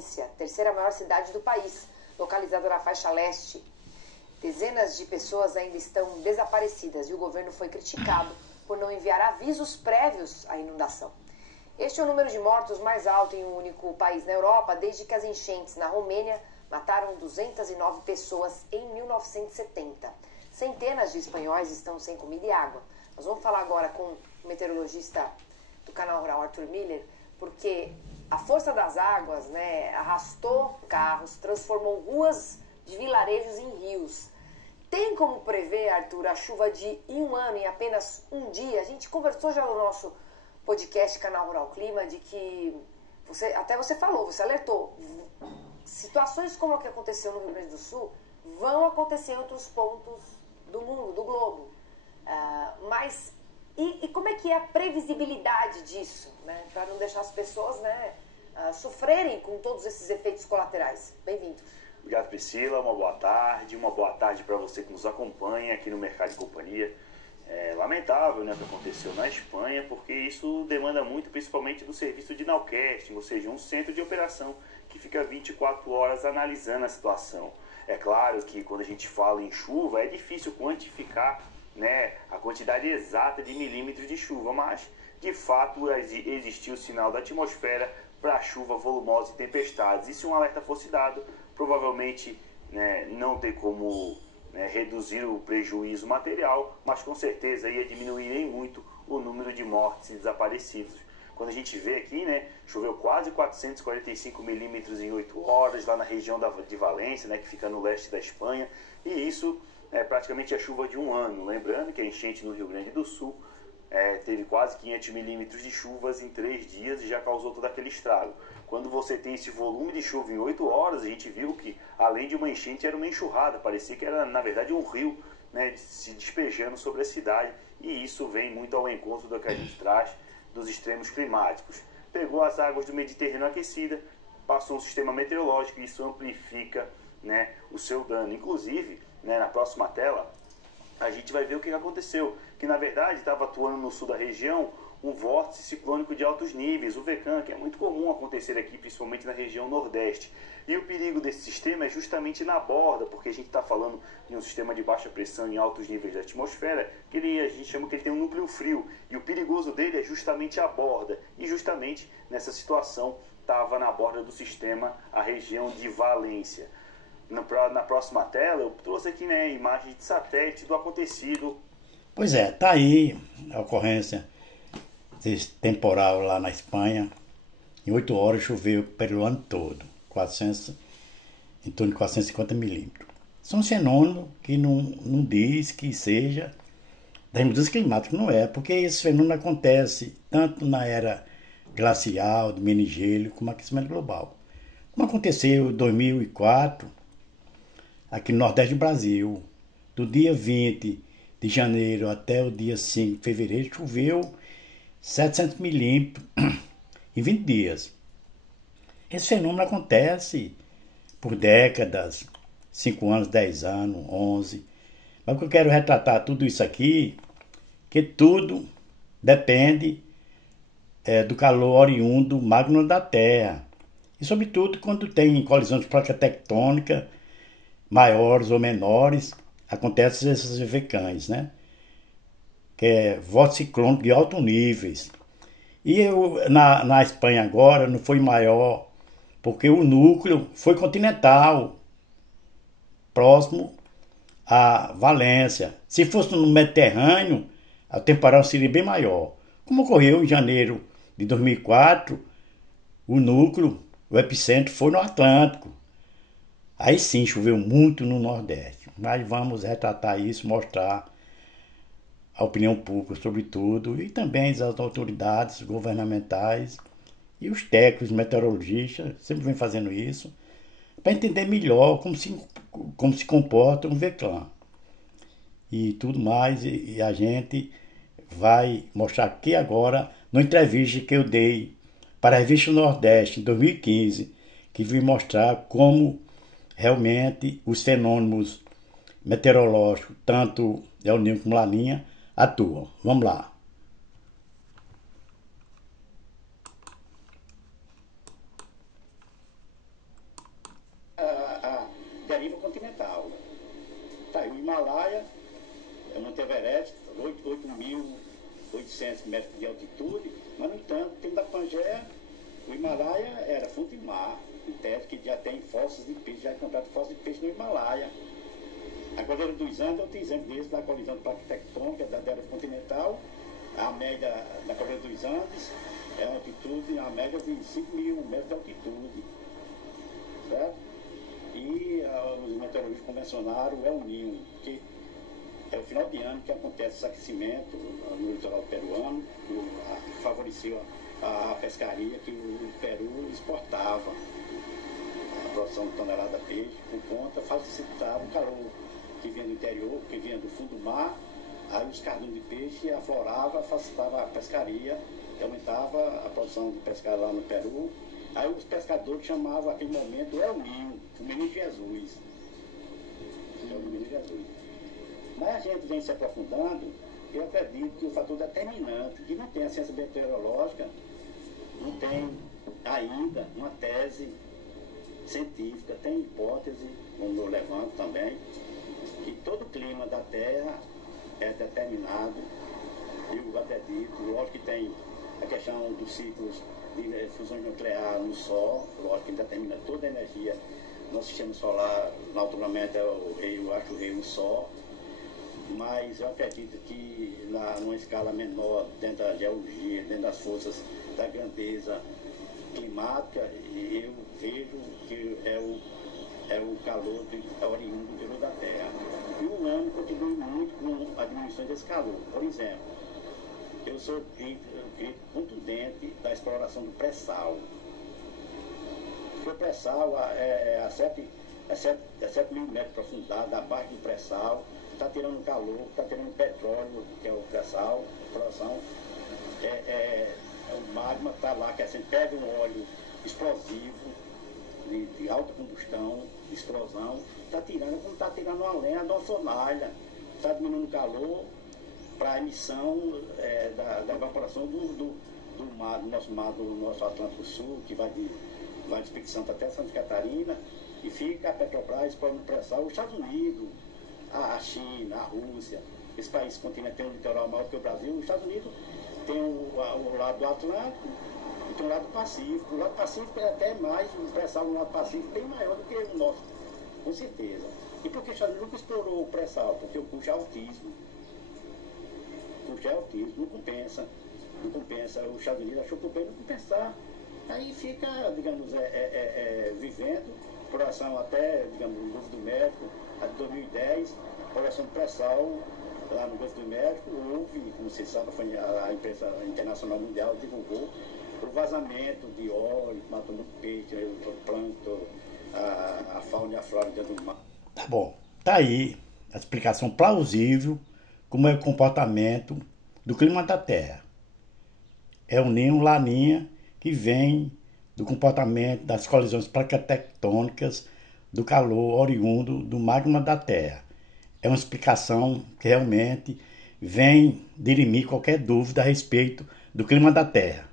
província, terceira maior cidade do país, localizada na faixa leste. Dezenas de pessoas ainda estão desaparecidas e o governo foi criticado por não enviar avisos prévios à inundação. Este é o número de mortos mais alto em um único país na Europa desde que as enchentes na Romênia mataram 209 pessoas em 1970. Centenas de espanhóis estão sem comida e água. Nós vamos falar agora com o meteorologista do Canal Rural, Arthur Miller, porque a força das águas, arrastou carros, transformou ruas de vilarejos em rios. Tem como prever, Arthur, a chuva em um ano, em apenas um dia? A gente conversou já no nosso podcast Canal Rural Clima, de que você falou, você alertou, situações como a que aconteceu no Rio Grande do Sul vão acontecer em outros pontos do mundo, do globo. Mas como é que é a previsibilidade disso, para não deixar as pessoas sofrerem com todos esses efeitos colaterais? Bem-vindos. Obrigado, Priscila. Uma boa tarde para você que nos acompanha aqui no Mercado e Companhia. É lamentável, o que aconteceu na Espanha, porque isso demanda muito, principalmente do serviço de nowcasting, ou seja, um centro de operação que fica 24 horas analisando a situação. É claro que quando a gente fala em chuva, é difícil quantificar a quantidade exata de milímetros de chuva, mas de fato existiu o sinal da atmosfera para chuva volumosa e tempestades. E se um alerta fosse dado, provavelmente não tem como reduzir o prejuízo material, mas com certeza ia diminuir em muito o número de mortes e desaparecidos. Quando a gente vê aqui, choveu quase 445 milímetros em 8 horas, lá na região de Valência, que fica no leste da Espanha, e isso é praticamente a chuva de um ano. Lembrando que a enchente no Rio Grande do Sul teve quase 500 milímetros de chuvas em 3 dias e já causou todo aquele estrago. Quando você tem esse volume de chuva em 8 horas, a gente viu que, além de uma enchente, era uma enxurrada. Parecia que era, na verdade, um rio se despejando sobre a cidade. E isso vem muito ao encontro do que a gente traz dos extremos climáticos. Pegou as águas do Mediterrâneo aquecida, passou um sistema meteorológico e isso amplifica o seu dano. Inclusive, na próxima tela, a gente vai ver o que aconteceu. Que, na verdade, estava atuando no sul da região um vórtice ciclônico de altos níveis, o VECAM, que é muito comum acontecer aqui, principalmente na região nordeste. E o perigo desse sistema é justamente na borda, porque a gente está falando de um sistema de baixa pressão em altos níveis da atmosfera, que a gente chama que ele tem um núcleo frio. E o perigoso dele é justamente a borda. E justamente nessa situação estava na borda do sistema a região de Valência. Na próxima tela eu trouxe aqui imagens de satélite do acontecido. Pois é, tá aí a ocorrência desse temporal lá na Espanha. Em 8 horas choveu pelo ano todo, em torno de 450 milímetros. São fenômenos que não diz que seja das mudanças climáticas, não é, porque esse fenômeno acontece tanto na era glacial, de mini-gelo, como aquecimento global. Como aconteceu em 2004, aqui no Nordeste do Brasil, do dia 20 de janeiro até o dia 5 de fevereiro, choveu 700 milímetros em 20 dias. Esse fenômeno acontece por décadas, 5 anos, 10 anos, 11. Mas o que eu quero retratar tudo isso aqui, que tudo depende do calor oriundo do magma da Terra. E, sobretudo, quando tem colisões de placa tectônica, maiores ou menores, acontecem esses VECAMs, que é vórtice ciclônico de altos níveis. E na Espanha agora não foi maior, porque o núcleo foi continental, próximo a Valência. Se fosse no Mediterrâneo, o temporal seria bem maior. Como ocorreu em janeiro de 2004, o núcleo, o epicentro foi no Atlântico. Aí sim choveu muito no Nordeste. Mas vamos retratar isso, mostrar a opinião pública sobre tudo, e também as autoridades governamentais e os técnicos, meteorologistas, sempre vêm fazendo isso, para entender melhor como se comporta um VECAM. E tudo mais, e a gente vai mostrar aqui agora, numa entrevista que eu dei para a Revista Nordeste, em 2015, que vim mostrar como realmente os fenômenos meteorológicos, tanto El Niño como Laninha, atuam. Vamos lá. deriva continental. Tá aí o Himalaia, o Monte Everest, 8.800 metros de altitude, mas, no entanto, o tempo da Pangeia, o Himalaia era fundo de mar, em tese que já tem fósseis de peixe, já é encontrado fósseis de peixe no Himalaia. A Cordilheira dos Andes é outro exemplo desse, da colisão de placa tectônica da deriva continental. A média da Cordilheira dos Andes é uma altitude, a média de 5.000 metros de altitude, certo? E os meteorologistas convencionaram o El Niño, que é o final de ano que acontece esse aquecimento no litoral peruano, que favoreceu a pescaria que o Peru exportava, a produção de tonelada de peixe, por conta, facilitava o calor que vinha do interior, que vinha do fundo do mar, aí os cardumes de peixe afloravam, facilitava a pescaria, aumentava a produção de pescado lá no Peru. Aí os pescadores chamavam aquele momento El Niño, o Menino Jesus. É o Menino Jesus. Mas a gente vem se aprofundando, eu acredito que o fator determinante, que não tem a ciência meteorológica, não tem ainda uma tese científica, tem hipótese, como eu levanto também, que todo o clima da Terra é determinado, eu acredito, lógico que tem a questão dos ciclos de fusão nuclear no Sol, lógico que determina toda a energia no sistema solar, naturalmente eu acho o rei o Sol, mas eu acredito que numa escala menor, dentro da geologia, dentro das forças da grandeza climática, eu vejo que é o calor oriundo do interior da Terra. E o ano continua muito com a diminuição desse calor. Por exemplo, eu sou crítico contundente da exploração do pré-sal. O pré-sal é a 7 mil metros de profundidade, abaixo do pré-sal, está tirando calor, está tirando petróleo, que é o pré-sal, exploração. O magma está lá, que assim, pega um óleo explosivo, de alta combustão, de explosão, está tirando como está tirando uma lenha de uma fornalha, está diminuindo o calor para a emissão da evaporação do mar, do nosso Atlântico Sul, que vai de Espírito Santo até Santa Catarina, e fica a Petrobras explorando pré-sal. Os Estados Unidos, a China, a Rússia, esse país continente tem um litoral maior que o Brasil. Os Estados Unidos tem o lado do Atlântico e tem o lado do Pacífico. O lado Pacífico é até mais, o pré-sal no lado Pacífico bem maior do que o nosso, com certeza. E por que os Estados Unidos nunca explorou o pré-sal? Porque o custo é altíssimo. O custo é altíssimo, não compensa. Não compensa. Os Estados Unidos achou por bem não compensar. Aí fica, digamos, vivendo, exploração até, digamos, no Golfo do México, até 2010, exploração de pré-sal lá no Golfo do México, houve, como vocês sabem, a imprensa internacional mundial divulgou o vazamento de óleo, que matou muito peixe, o plâncton, a fauna e a flora dentro do mar. Tá bom, tá aí a explicação plausível como é o comportamento do clima da Terra. É o Ninho Laninha que vem do comportamento das colisões placatectônicas do calor oriundo do magma da Terra. É uma explicação que realmente vem dirimir qualquer dúvida a respeito do clima da Terra.